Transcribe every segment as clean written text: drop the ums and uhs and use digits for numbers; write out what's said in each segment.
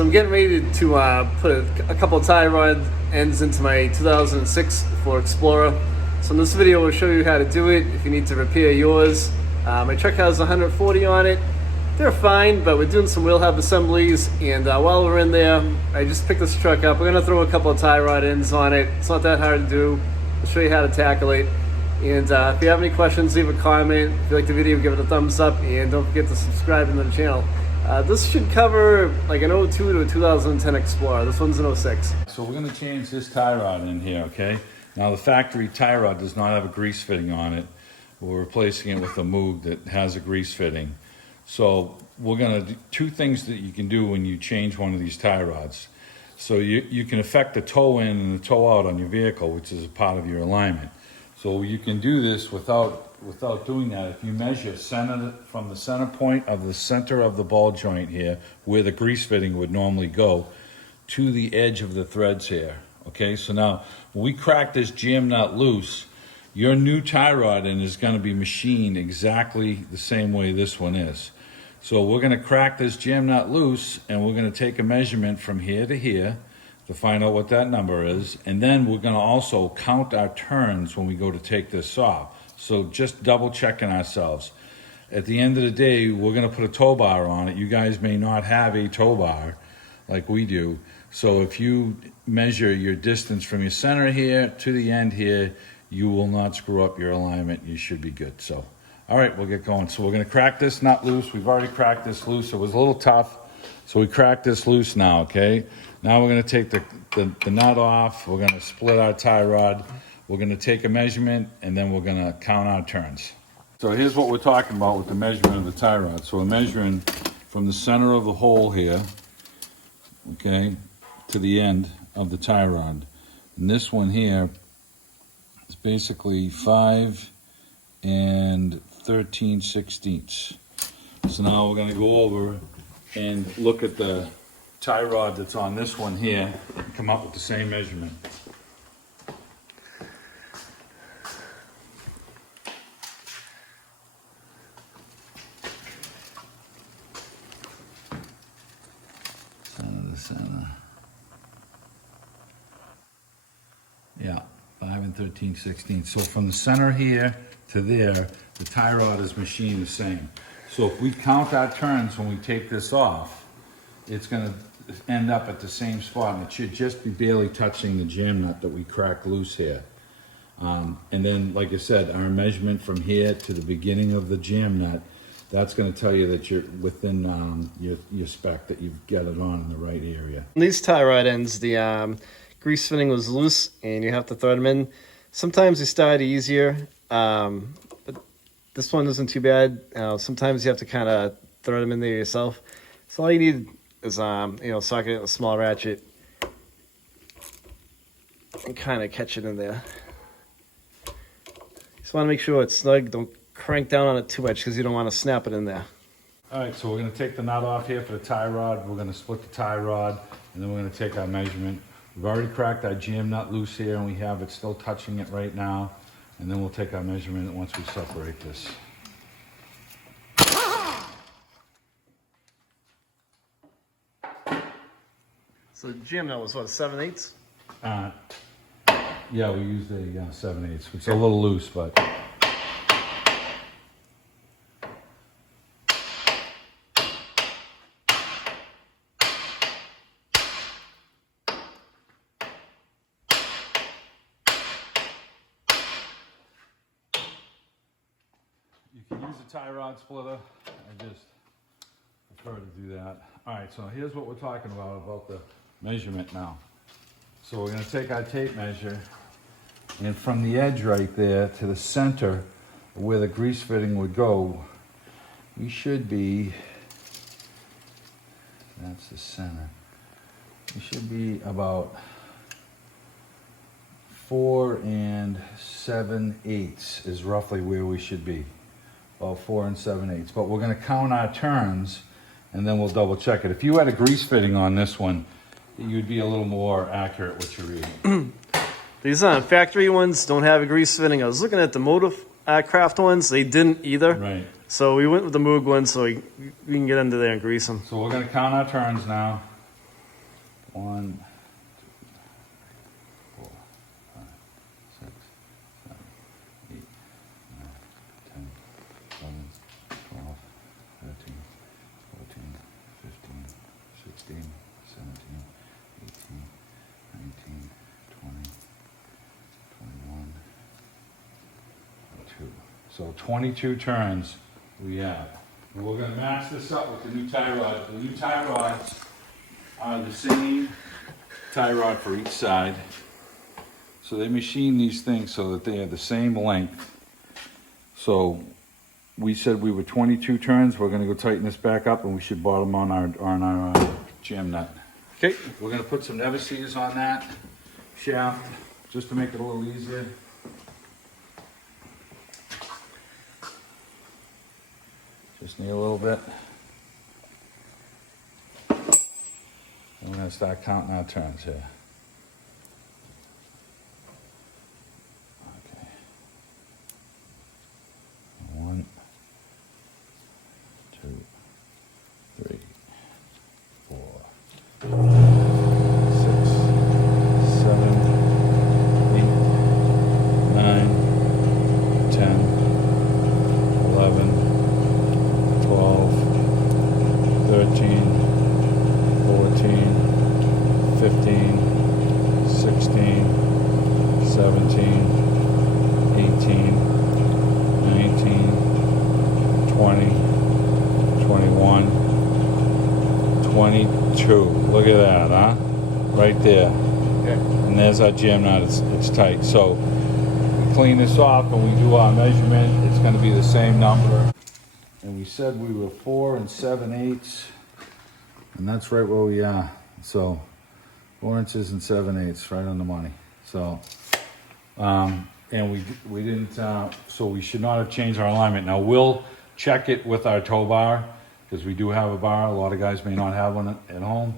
So I'm getting ready to put a couple of tie rod ends into my 2006 Ford Explorer. So in this video we'll show you how to do it if you need to repair yours. My truck has 140 on it. They're fine, but we're doing some wheel hub assemblies, and while we're in there, I just picked this truck up. We're gonna throw a couple of tie rod ends on it. It's not that hard to do. I'll show you how to tackle it. And if you have any questions, leave a comment. If you like the video, give it a thumbs up, and don't forget to subscribe to the channel. This should cover like an 02 to a 2010 Explorer. This one's an 06. So we're going to change this tie rod in here, okay? Now the factory tie rod does not have a grease fitting on it. We're replacing it with a Moog that has a grease fitting. So we're going to do two things that you can do when you change one of these tie rods. So you can affect the toe in and the toe out on your vehicle, which is a part of your alignment. So you can do this without doing that. If you measure from the center point of the center of the ball joint here, where the grease fitting would normally go, to the edge of the threads here. Okay, so now when we crack this jam nut loose, your new tie rod in is going to be machined exactly the same way this one is. So we're going to crack this jam nut loose, and we're going to take a measurement from here to here to find out what that number is, and then we're going to also count our turns when we go to take this off. So just double checking ourselves. At the end of the day, we're going to put a tow bar on it. You guys may not have a tow bar like we do. So if you measure your distance from your center here to the end here, you will not screw up your alignment. You should be good. So, all right, we'll get going. So we're going to crack this nut loose. We've already cracked this loose. It was a little tough. So we cracked this loose now, okay? Now we're going to take the nut off. We're going to split our tie rod. We're going to take a measurement, and then we're going to count our turns. So here's what we're talking about with the measurement of the tie rod. So we're measuring from the center of the hole here, okay, to the end of the tie rod. And this one here is basically 5 13/16. So now we're going to go over and look at the tie rod that's on this one here and come up with the same measurement. Center. Yeah, 5 13/16. So from the center here to there, the tie rod is machined the same. So if we count our turns when we take this off, it's going to end up at the same spot, and it should just be barely touching the jam nut that we cracked loose here. And then, like I said, our measurement from here to the beginning of the jam nut, that's going to tell you that you're within your spec, that you've got it on in the right area. These tie rod ends, the grease fitting was loose, and you have to thread them in. Sometimes they start easier, but this one isn't too bad. Sometimes you have to kind of thread them in there yourself. So all you need is socket and a small ratchet and kind of catch it in there. Just want to make sure it's snug. Don't crank down on it too much because you don't want to snap it in there. All right, so we're going to take the nut off here for the tie rod. We're going to split the tie rod, and then we're going to take our measurement. We've already cracked our jam nut loose here, and we have it still touching it right now. And then we'll take our measurement once we separate this. So the jam nut was what, 7/8? Yeah, we used a 7/8. It's a little loose, but. You can use a tie rod splitter. I just prefer to do that. All right, so here's what we're talking about the measurement now. So we're going to take our tape measure, and from the edge right there to the center where the grease fitting would go, we should be, that's the center, we should be about 4 7/8 is roughly where we should be. About 4 7/8. But we're going to count our turns, and then we'll double check it. If you had a grease fitting on this one, you'd be a little more accurate with your reading. These factory ones don't have a grease fitting. I was looking at the Motive Craft ones. They didn't either. Right. So we went with the Moog one so we can get under there and grease them. So we're going to count our turns now. 1, 2, 3, 4, 5, 6, 7, 8, 9, 10, 11, 12, 13, 14, 15, 16, 17, 18, 19, 20, 21, 22. So 22 turns we have. And we're going to match this up with the new tie rod. The new tie rods are the same tie rod for each side. So they machine these things so that they have the same length. So we said we were 22 turns. We're going to go tighten this back up, and we should bottom on our jam nut. Okay, we're going to put some never-sees on that shaft just to make it a little easier. Just need a little bit. And we're going to start counting our turns here. Okay. 1, 2, 3, 4, 6, 7, 8, 9, 10, 11, 12, 13, 14, 15, 16, 17, 18, 19, 20, 21, 22. Look at that, huh? Right there. Okay. And there's our jam knot. It's tight. So we clean this off and we do our measurement. It's going to be the same number. And we said we were 4 7/8, and that's right where we are. So 4 inches and 7/8, right on the money. So, and we didn't. So we should not have changed our alignment. Now we'll check it with our tow bar because we do have a bar. A lot of guys may not have one at home,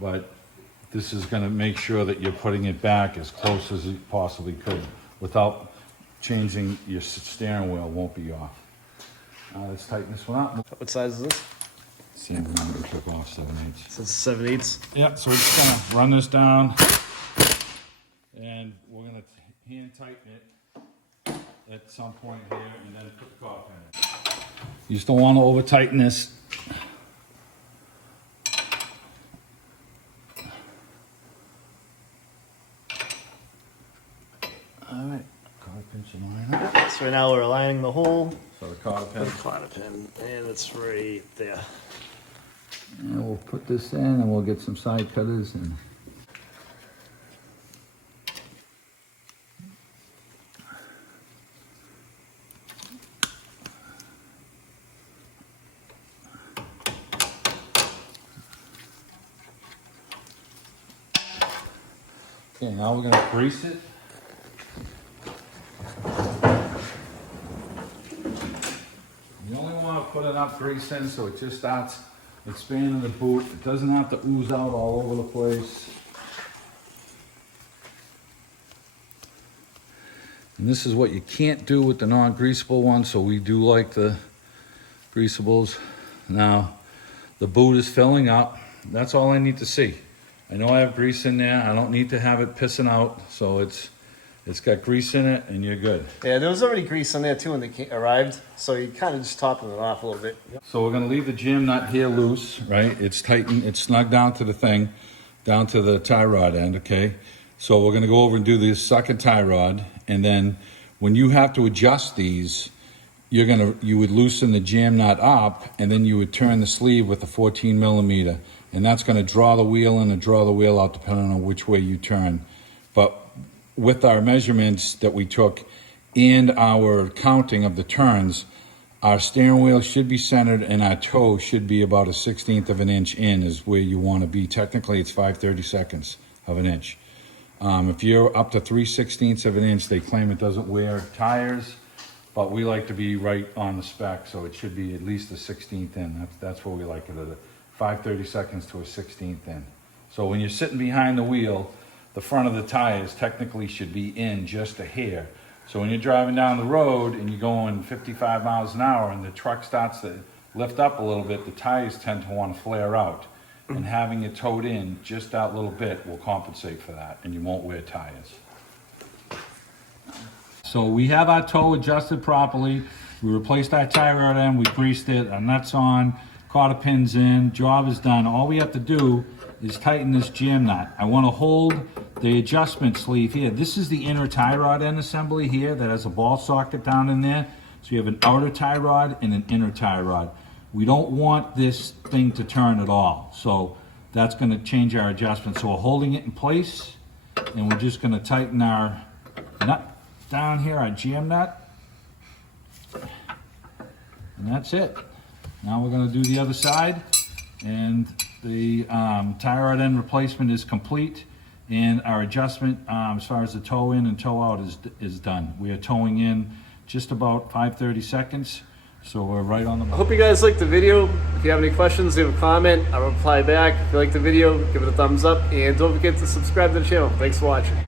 but this is going to make sure that you're putting it back as close as you possibly could without changing your steering wheel. Won't be off. Let's tighten this one up. What size is this? Same number took off 7/8. So it's 7/8. Yeah, so we're just gonna run this down and we're gonna hand tighten it at some point here and then put the caulk in it. You just don't want to over tighten this. All right, cotter pin should line up. So right now we're aligning the hole. So the cotter pin. The cotter pin, and it's right there. And we'll put this in and we'll get some side cutters and okay, now we're going to grease it. You only want to put enough grease in so it just starts expanding the boot. It doesn't have to ooze out all over the place. And this is what you can't do with the non-greasable one, so we do like the greasables. Now, the boot is filling up. That's all I need to see. I know I have grease in there. I don't need to have it pissing out, so it's got grease in it and you're good. Yeah, there was already grease on there too when they arrived, so you kind of just topping it off a little bit. So we're gonna leave the jam nut here loose, right? It's tightened, it's snug down to the thing, down to the tie rod end, okay? So we're gonna go over and do the second tie rod, and then when you have to adjust these, you would loosen the jam nut up, and then you would turn the sleeve with the 14 millimeter, and that's gonna draw the wheel in and draw the wheel out depending on which way you turn. But with our measurements that we took and our counting of the turns, our steering wheel should be centered and our toe should be about 1/16 of an inch in is where you want to be. Technically, it's 5/32 of an inch. If you're up to 3/16 of an inch, they claim it doesn't wear tires, but we like to be right on the spec, so it should be at least 1/16 in. That's where we like it, at 5/32 to 1/16 in. So when you're sitting behind the wheel, the front of the tires technically should be in just a hair. So when you're driving down the road and you're going 55 miles an hour and the truck starts to lift up a little bit, the tires tend to want to flare out. and having it towed in just that little bit will compensate for that, and you won't wear tires. So we have our toe adjusted properly. We replaced our tie rod end, we greased it, our nuts on, cotter pins in, job is done. All we have to do is tighten this jam nut. I want to hold the adjustment sleeve here. This is the inner tie rod end assembly here that has a ball socket down in there. So you have an outer tie rod and an inner tie rod. We don't want this thing to turn at all. So that's going to change our adjustment. So we're holding it in place, and we're just going to tighten our nut down here, our jam nut. And that's it. Now we're going to do the other side, and the tie rod end replacement is complete, and our adjustment as far as the toe in and toe out is done. We are towing in just about 5-30 seconds, so we're right on the I hope you guys liked the video. If you have any questions, leave a comment. I'll reply back. If you like the video, give it a thumbs up, and don't forget to subscribe to the channel. Thanks for watching.